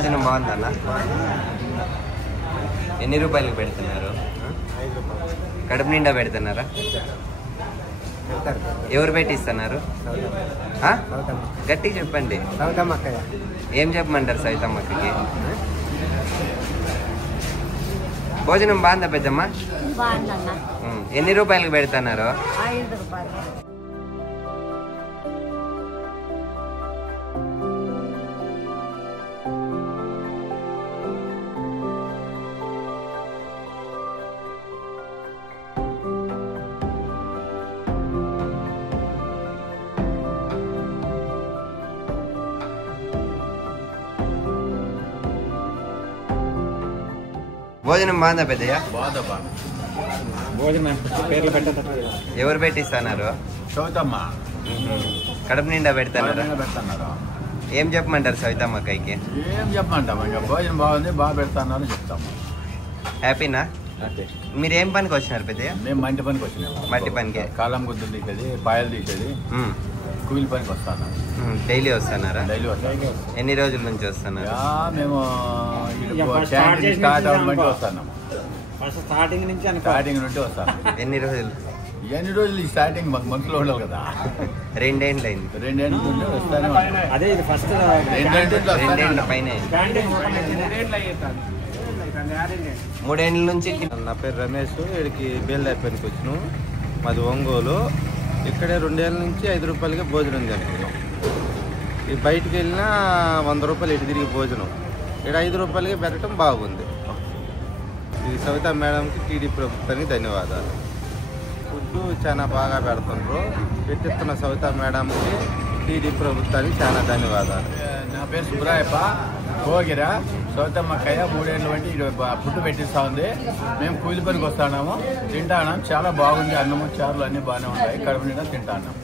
భోజనం బాగుందన్న? ఎన్ని రూపాయలకు పెడుతున్నారు? కడుపు నిండా పెడుతున్నారా? ఎవరు పెట్టిస్తున్నారు? గట్టిగా చెప్పండి. ఏం చెప్పమంటారు సవితమ్మకి? భోజనం బాగుందా పెద్దమ్మ? ఎన్ని రూపాయలకు పెడుతున్నారు? 5 రూపాయలు. భోజనం బాగుందా పెద్దయ్య? భోజనం పేర్లు పెట్ట ఎవరు పెట్టిస్తున్నారు? సవితమ్మ. కడుపు నిండా పెడతారు. ఏం చెప్పమంటారు సవితమ్మకి? ఏం చెప్పమంటాం, ఇంకా భోజనం బాగుంది, బాగా పెడతాను అని చెప్తాము. హ్యాపీనా? మీరు ఏం పనికి వచ్చినారు పెద్దయ్య? మేము మట్టి పనికి వచ్చినాము. మట్టి పనికి? కాలం గుద్దులు తీసేది, పాయలు తీసేది, కూలి పనికి వస్తాను. డైలీ వస్తున్నారా? డైలీ వస్తాను. ఎన్ని రోజుల నుంచి వస్తున్నారు? మేము స్టార్ట్ అవ్వమంటే వస్తున్నాము. స్టార్టింగ్ నుండి వస్తాను. ఎన్ని రోజులు? ఎన్ని రోజులు? ఈ స్టార్టింగ్ మాకు మనసులో ఉండాలి కదా. 2 ఏళ్ళు అయింది. 2 ఏళ్ళ నుండి వస్తానే అదే ఇది ఫస్ట్ 2 ఏళ్ళ పైన 3 ఏళ్ళ నుంచి. నా పేరు రమేష్. ఇక్కడికి బేల్దారి పనికి వచ్చినాం. మాది ఒంగోలు. ఇక్కడే 2 ఏళ్ళ నుంచి 5 రూపాయలకి భోజనం తింటున్నాం. ఈ బయటికి వెళ్ళినా 100 రూపాయలు ఇటు తిరిగి భోజనం. ఇక్కడ 5 రూపాయలకి పెట్టడం బాగుంది. ఈ సవిత మేడంకి టీడీ ప్రభుత్వానికి ధన్యవాదాలు. ఫుడ్ చాలా బాగా పెడుతున్నారు. పెట్టిస్తున్న సవిత మేడంకి టీడీ ప్రభుత్వానికి చాలా ధన్యవాదాలు. నా పేరు సుబ్రాయప్ప. భోగిరా సవితమ్మక్కయ్య 3 ఏళ్ళ వంటి ఫుడ్ పెట్టిస్తూ ఉంది. మేము కూలి పనికి వస్తున్నాము, తింటాన్నాం. చాలా బాగుంది. అన్నము చారులు అన్నీ బాగానే ఉంటాయి. కడుపు నిండా తింటాన్నాం.